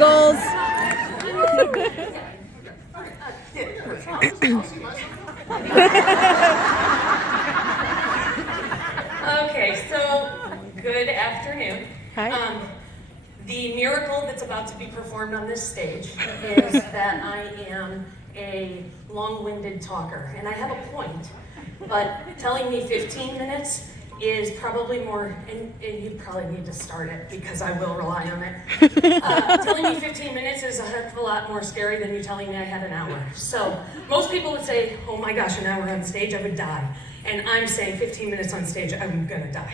goals. Okay, so good afternoon. Hi. The miracle that's about to be performed on this stage is that I am a long-winded talker, and I have a point, but telling me 15 minutes is probably more, and you probably need to start it because I will rely on it. Telling me 15 minutes is a heck of a lot more scary than you telling me I had an hour. So most people would say, oh my gosh, an hour on stage, I would die. And I'm saying 15 minutes on stage, I'm gonna die.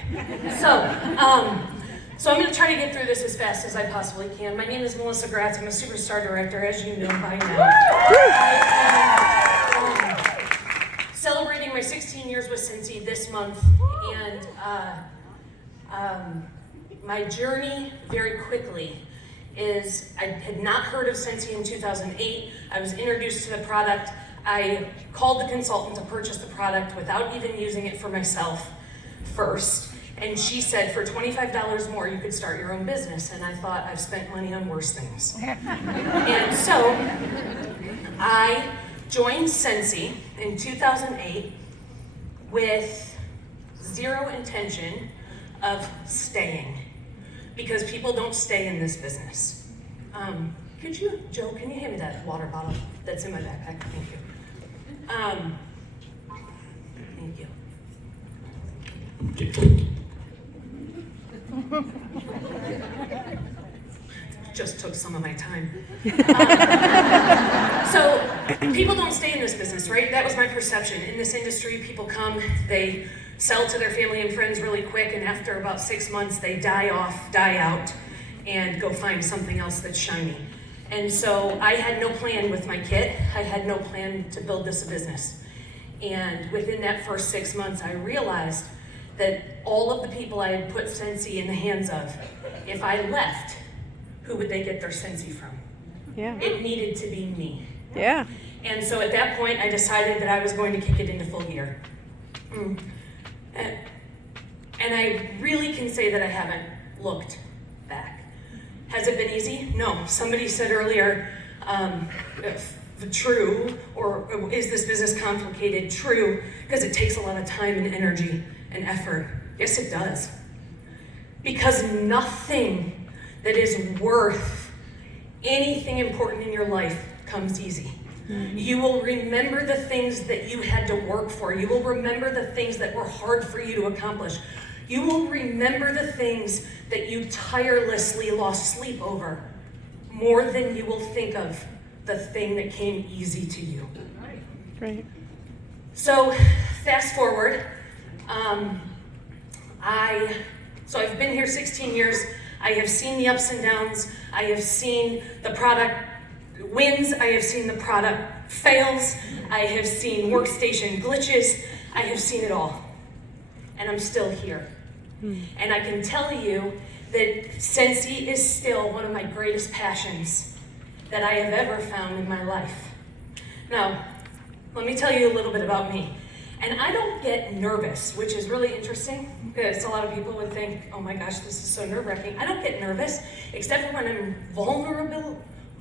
So I'm gonna try to get through this as fast as I possibly can. My name is Melissa Gratz. I'm a superstar director, as you know by now. I am celebrating my 16 years with Cincy this month, and my journey very quickly is I had not heard of Cincy in 2008. I was introduced to the product. I called the consultant to purchase the product without even using it for myself first. And she said, for $25 more, you could start your own business. And I thought, I've spent money on worse things. And so I joined Cincy in 2008 with zero intention of staying, because people don't stay in this business. Could you, Joe, can you hand me that water bottle that's in my backpack? Thank you. Thank you. Just took some of my time. So people don't stay in this business, right? That was my perception. In this industry, people come, they sell to their family and friends really quick, and after about 6 months, they die out, and go find something else that's shiny. And so I had no plan with my kit. I had no plan to build this a business. And within that first 6 months, I realized that all of the people I had put Cincy in the hands of, if I left, who would they get their Cincy from? Yeah. It needed to be me. Yeah. And so at that point, I decided that I was going to kick it into full gear. And I really can say that I haven't looked back. Has it been easy? No. Somebody said earlier, true, or is this business complicated? True, because it takes a lot of time and energy and effort. Yes, it does. Because nothing that is worth anything important in your life comes easy. Mm-hmm. You will remember the things that you had to work for. You will remember the things that were hard for you to accomplish. You will remember the things that you tirelessly lost sleep over more than you will think of the thing that came easy to you. Right. So fast forward, I've been here 16 years. I have seen the ups and downs. I have seen the product wins. I have seen the product fails. I have seen workstation glitches. I have seen it all. And I'm still here. And I can tell you that Cincy is still one of my greatest passions that I have ever found in my life. Now, let me tell you a little bit about me. And I don't get nervous, which is really interesting, because a lot of people would think, oh my gosh, this is so nerve-wracking. I don't get nervous, except for when I'm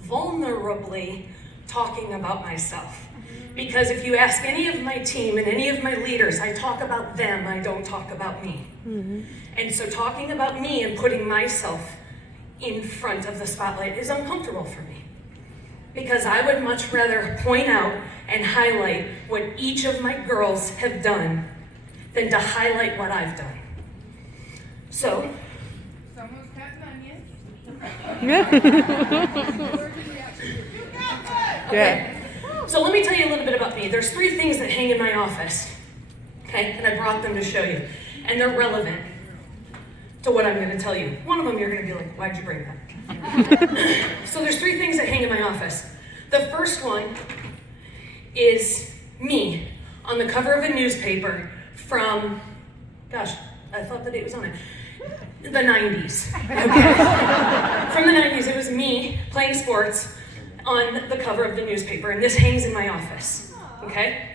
vulnerably talking about myself. Because if you ask any of my team and any of my leaders, I talk about them, I don't talk about me. Mm-hmm. And so talking about me and putting myself in front of the spotlight is uncomfortable for me. Because I would much rather point out and highlight what each of my girls have done than to highlight what I've done. So, Someone's cutting onions. okay. So let me tell you a little bit about me. There's 3 things that hang in my office, okay? And I brought them to show you. And they're relevant to what I'm gonna tell you. One of them you're gonna be like, why'd you bring that? So there's 3 things that hang in my office. The first one is me on the cover of a newspaper from, gosh, I thought the date was on it, the 90s. Okay. From the 90s, it was me playing sports on the cover of the newspaper, and this hangs in my office, okay?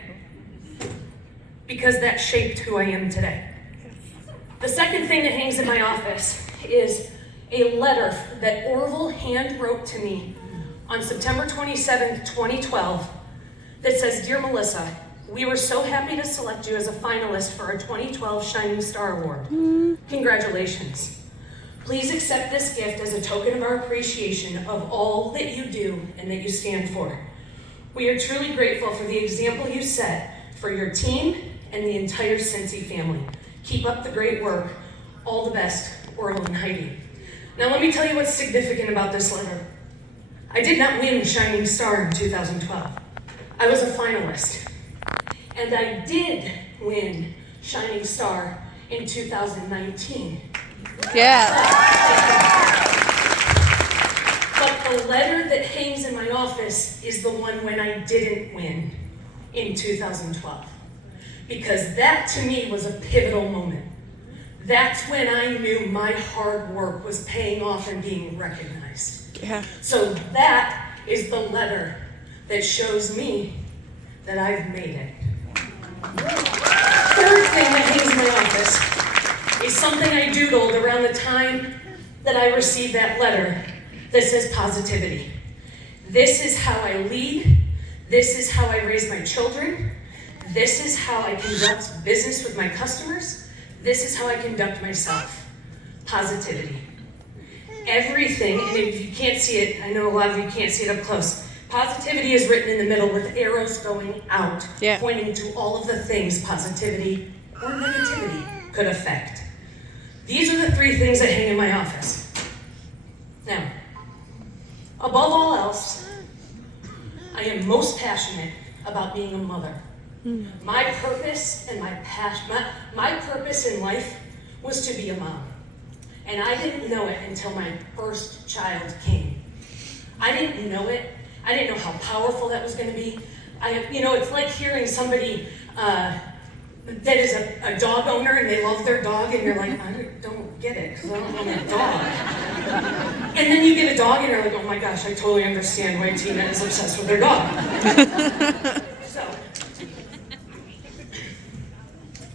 Because that shaped who I am today. The second thing that hangs in my office is a letter that Orville hand wrote to me on September 27th, 2012, that says, "Dear Melissa, we were so happy to select you as a finalist for our 2012 Shining Star Award. Congratulations. Please accept this gift as a token of our appreciation of all that you do and that you stand for. We are truly grateful for the example you set for your team and the entire Cincy family. Keep up the great work. All the best, Orville and Heidi." Now let me tell you what's significant about this letter. I did not win Shining Star in 2012. I was a finalist. And I did win Shining Star in 2019. Yeah. But the letter that hangs in my office is the one when I didn't win in 2012. Because that to me was a pivotal moment. That's when I knew my hard work was paying off and being recognized. Yeah. So that is the letter that shows me that I've made it. Third thing that hangs in my office is something I doodled around the time that I received that letter that says positivity. This is how I lead. This is how I raise my children. This is how I conduct business with my customers. This is how I conduct myself. Positivity. Everything, and if you can't see it, I know a lot of you can't see it up close. Positivity is written in the middle with arrows going out, pointing to all of the things positivity or negativity could affect. These are the three things that hang in my office. Now, above all else, I am most passionate about being a mother. My purpose and my purpose in life was to be a mom. And I didn't know it until my first child came. I didn't know it. I didn't know how powerful that was going to be. It's like hearing somebody that is a dog owner and they love their dog and you're like, I don't get it because I don't own a dog. And then you get a dog and you're like, oh my gosh, I totally understand why Tina is obsessed with their dog. So,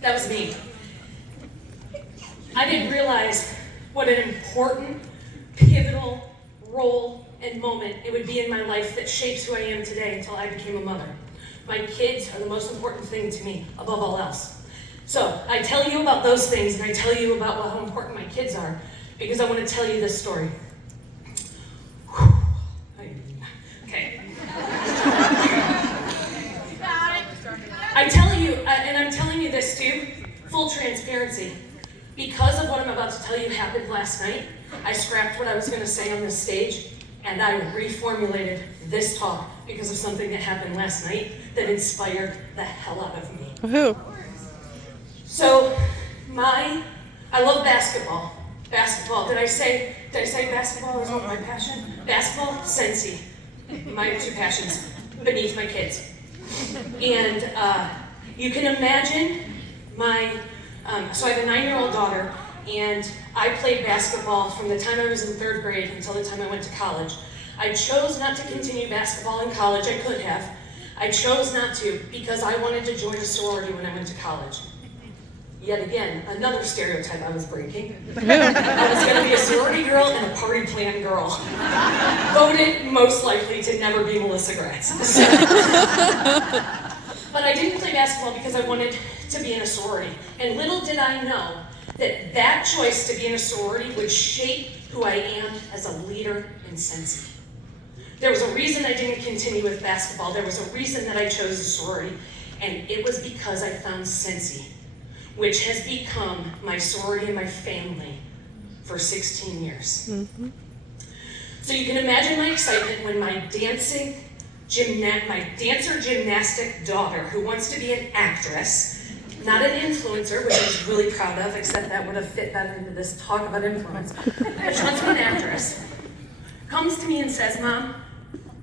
that was me. I didn't realize what an important, pivotal role and moment it would be in my life that shapes who I am today until I became a mother. My kids are the most important thing to me, above all else. So I tell you about those things and I tell you about how important my kids are because I want to tell you this story. Okay. I tell you, and I'm telling you this too, full transparency. Because of what I'm about to tell you happened last night, I scrapped what I was going to say on this stage and I reformulated this talk because of something that happened last night that inspired the hell out of me. Woohoo. So, I love basketball. Basketball. Did I say basketball is my passion? Basketball, Cincy. My two passions beneath my kids. And you can imagine so I have a 9-year-old daughter, and I played basketball from the time I was in 3rd grade until the time I went to college. I chose not to continue basketball in college. I could have. I chose not to because I wanted to join a sorority when I went to college. Yet again, another stereotype I was breaking. I was going to be a sorority girl and a party plan girl. Voted most likely to never be Melissa Gratz. But I didn't play basketball because I wanted to be in a sorority. And little did I know that that choice to be in a sorority would shape who I am as a leader in Cincy. There was a reason I didn't continue with basketball. There was a reason that I chose a sorority. And it was because I found Cincy, which has become my sorority and my family for 16 years. Mm-hmm. So you can imagine my excitement when my dancer gymnastic daughter, who wants to be an actress, not an influencer, which I was really proud of, except that would have fit better into this talk about influence. But she wants to be an actress, comes to me and says, Mom,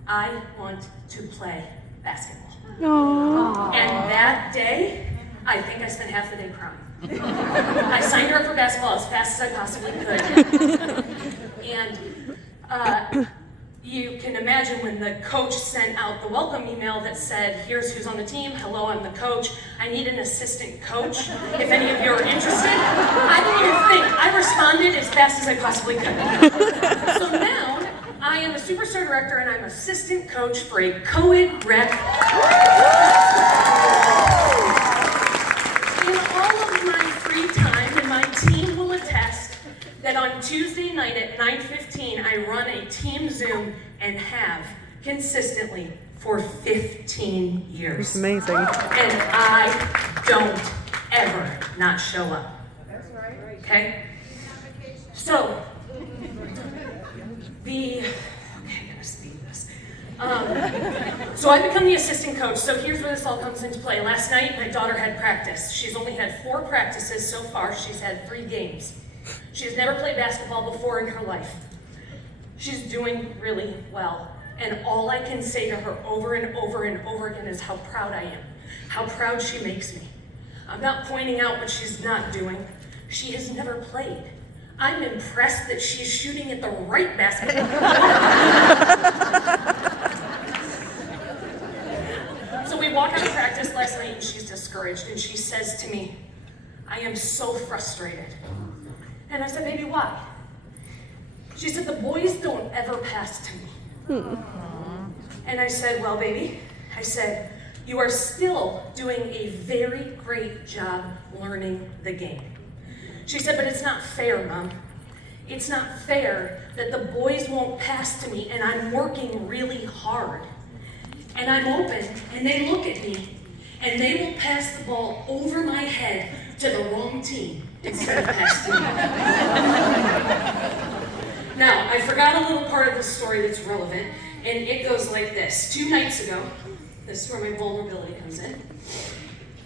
I want to play basketball. Aww. And that day, I think I spent half the day crying. I signed her up for basketball as fast as I possibly could. And you can imagine when the coach sent out the welcome email that said, here's who's on the team, hello, I'm the coach, I need an assistant coach, if any of you are interested. I didn't even think. I responded as fast as I possibly could. So now, I am a Superstar Director and I'm assistant coach for a co-ed rec. In all of my free time, and my team will attest, that on Tuesday night at 9:15, I run a team Zoom and have consistently for 15 years. It's amazing. And I don't ever not show up. That's right. Okay? So, okay, I gotta speed this. So I become the assistant coach. So here's where this all comes into play. Last night, my daughter had practice. She's only had 4 practices so far. She's had 3 games. She's never played basketball before in her life. She's doing really well. And all I can say to her over and over and over again is how proud I am. How proud she makes me. I'm not pointing out what she's not doing. She has never played. I'm impressed that she's shooting at the right basketball. So we walk out of practice last night and she's discouraged and she says to me, I am so frustrated. And I said, baby, why? She said, the boys don't ever pass to me. And I said, well, baby, I said, you are still doing a very great job learning the game. She said, but it's not fair, Mom. It's not fair that the boys won't pass to me and I'm working really hard. And I'm open and they look at me and they will pass the ball over my head to the wrong team instead of pass to me. Now, I forgot a little part of the story that's relevant, and it goes like this. 2 nights ago, this is where my vulnerability comes in.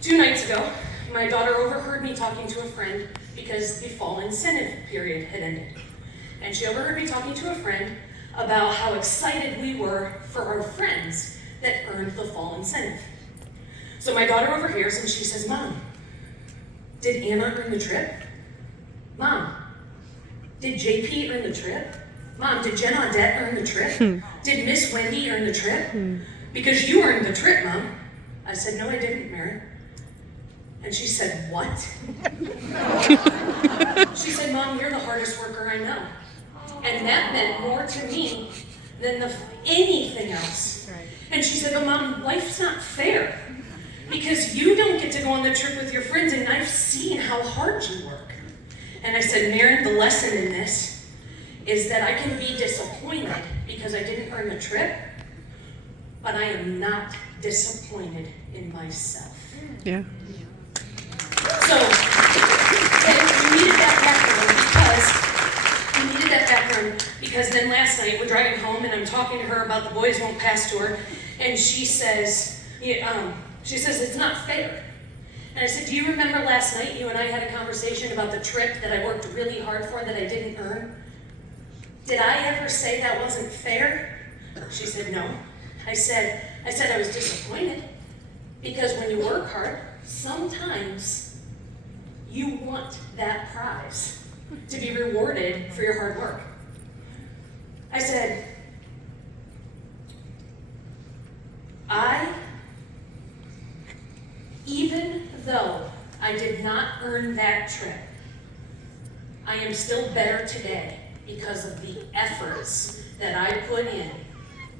2 nights ago, my daughter overheard me talking to a friend because the fall incentive period had ended. And she overheard me talking to a friend about how excited we were for our friends that earned the fall incentive. So my daughter overhears and she says, Mom, did Anna earn the trip? Mom, did JP earn the trip? Mom, did Jen Audette earn the trip? Did Miss Wendy earn the trip? Because you earned the trip, Mom. I said, no, I didn't, Mary. And she said, what? She said, Mom, you're the hardest worker I know. And that meant more to me than anything else. And she said, but Mom, life's not fair. Because you don't get to go on the trip with your friends, and I've seen how hard you work. And I said, Maren, the lesson in this is that I can be disappointed because I didn't earn the trip, but I am not disappointed in myself. Yeah. So, and we needed that background because then last night we're driving home and I'm talking to her about the boys won't pass to her, and she says, it's not fair. And I said, do you remember last night you and I had a conversation about the trip that I worked really hard for that I didn't earn? Did I ever say that wasn't fair? She said, no. I said I was disappointed because when you work hard, sometimes you want that prize to be rewarded for your hard work. I said, even though I did not earn that trip, I am still better today because of the efforts that I put in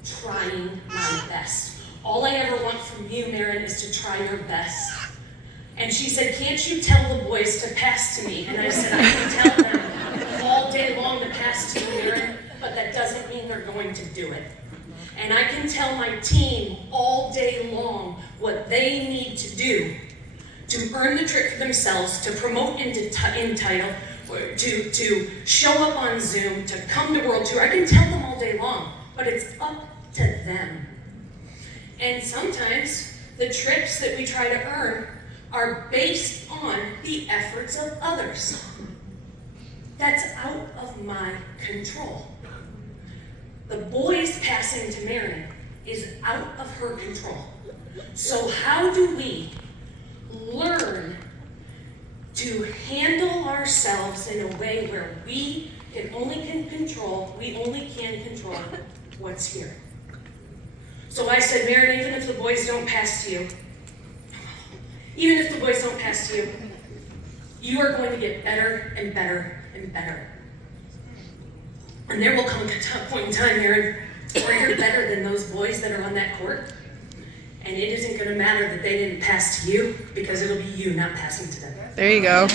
trying my best. All I ever want from you, Maren, is to try your best. And she said, can't you tell the boys to pass to me? And I said, I can tell them all day long to pass to you, Maren, but that doesn't mean they're going to do it. And I can tell my team all day long what they need to do to earn the trip for themselves, to promote in title, to show up on Zoom, to come to World Tour. I can tell them all day long, but it's up to them. And sometimes the trips that we try to earn are based on the efforts of others. That's out of my control. The boys passing to Marion is out of her control. So how do we learn to handle ourselves in a way where we only can control what's here? So I said, Marion, even if the boys don't pass to you, Even if the boys don't pass you, you are going to get better and better and better. And there will come a point in time, Aaron, where you're better than those boys that are on that court. And it isn't going to matter that they didn't pass to you, because it'll be you not passing to them. There you go. I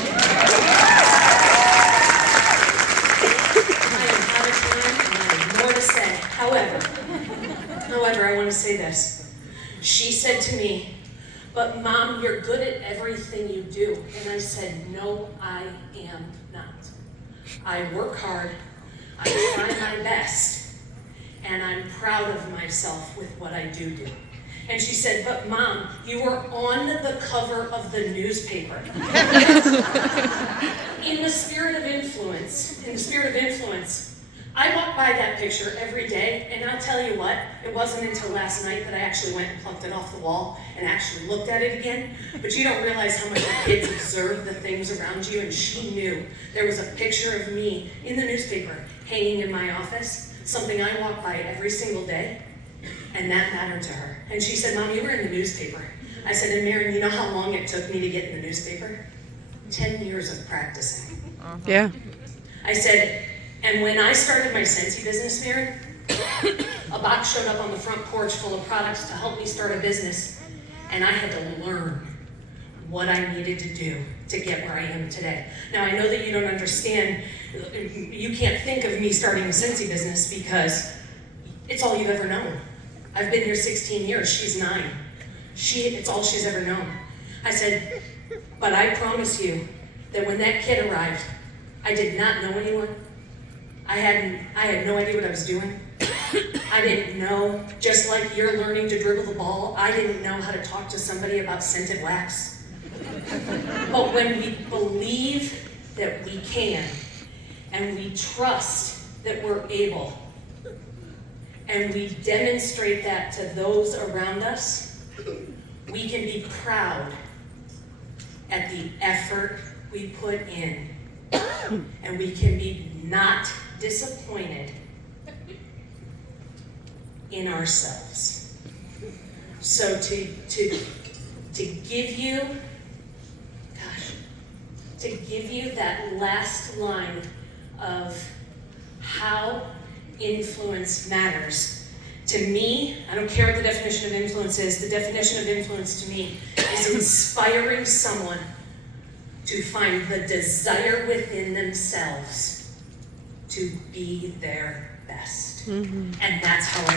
am out of time and I have more to say. However, I want to say this. She said to me, "But Mom, you're good at everything you do." And I said, "No, I am not. I work hard, I try my best, and I'm proud of myself with what I do." And she said, "But Mom, you were on the cover of the newspaper." In the spirit of influence, I walk by that picture every day, and I'll tell you what, it wasn't until last night that I actually went and plucked it off the wall and actually looked at it again. But you don't realize how much the kids observe the things around you, and she knew there was a picture of me in the newspaper hanging in my office, something I walk by every single day, and that mattered to her. And she said, "Mom, you were in the newspaper." I said, "And Marion, you know how long it took me to get in the newspaper? 10 years of practicing." Yeah. I said, "And when I started my Scentsy business, Marion, a box showed up on the front porch full of products to help me start a business, and I had to learn what I needed to do to get where I am today." Now, I know that you don't understand, you can't think of me starting a Scentsy business because it's all you've ever known. I've been here 16 years, she's 9. It's all she's ever known. I said, "But I promise you that when that kid arrived, I did not know anyone. I had no idea what I was doing. I didn't know, just like you're learning to dribble the ball, I didn't know how to talk to somebody about scented wax. But when we believe that we can, and we trust that we're able, and we demonstrate that to those around us, we can be proud at the effort we put in, and we can be not disappointed in ourselves. So to give you that last line of how influence matters. To me, I don't care what the definition of influence is, the definition of influence to me is inspiring someone to find the desire within themselves to be their best. And that's how I